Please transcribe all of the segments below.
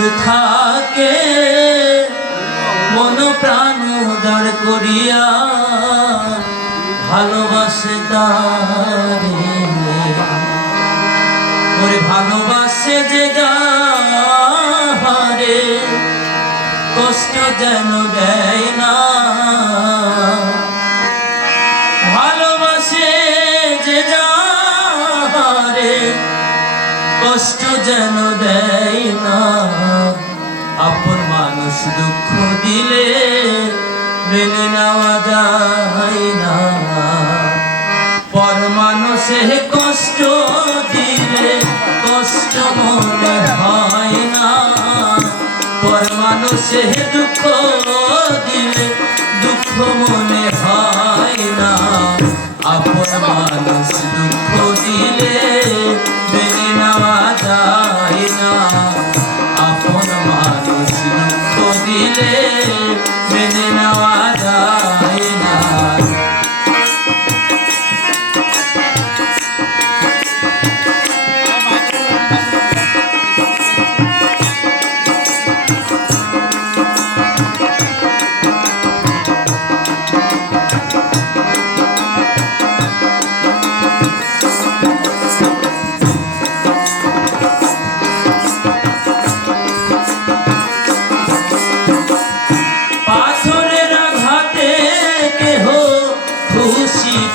থাকে। মন প্রাণ উদার করিয়া ভালোবাসে তারে। ওরে ভালোবাসে যে যাহারে, কষ্ট যেন দেয় না। যেন দেয় না। আপন মানুষ দুঃখ দিলে মেনে নেওয়া যায় না। পর মানুষে কষ্ট দিলে কষ্ট মনে হয় না। পর মানুষে দুঃখ দিলে দুঃখ মনে মেনে নেওয়া যায় না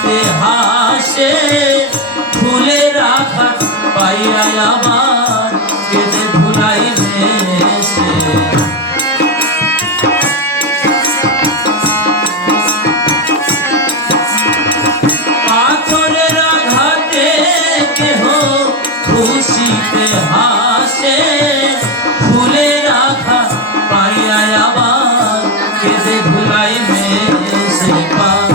খুশিতে হাসে ফুলের আঘাত পাইয়া আবার কেঁদে ভুলাই পাথরের আঘাতে কেহ খুশিতে হাসে ফুলের আঘাত পাইয়া আবার কেঁদে ভুলাই সে পাথরের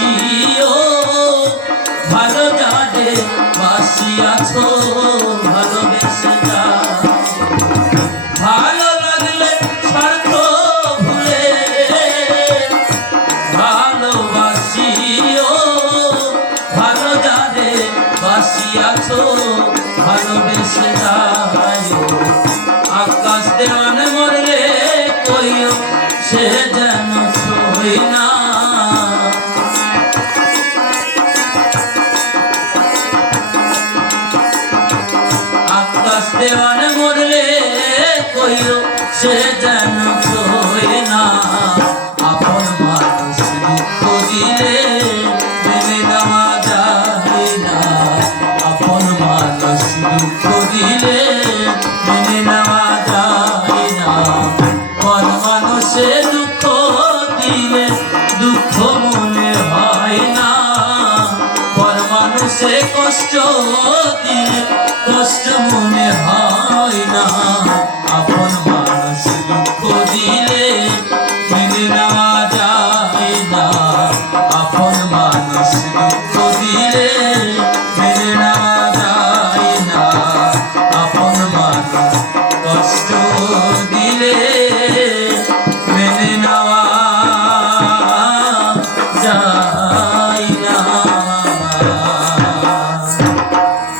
ভালোবাসিও ভালো যাদের বাসিয়াছো ভালোবেসে যা ভালো লাগলে স্বার্থ ভুলে ভালোবাসিও ভালো যাদের বাসিয়াছো ভালোবেসে যাইও আকাশ দেওয়ান মরলে কইও সে যেন দেওয়ান মরলে কইও সে যেন সে কষ্ট কষ্ট মনে হয় না।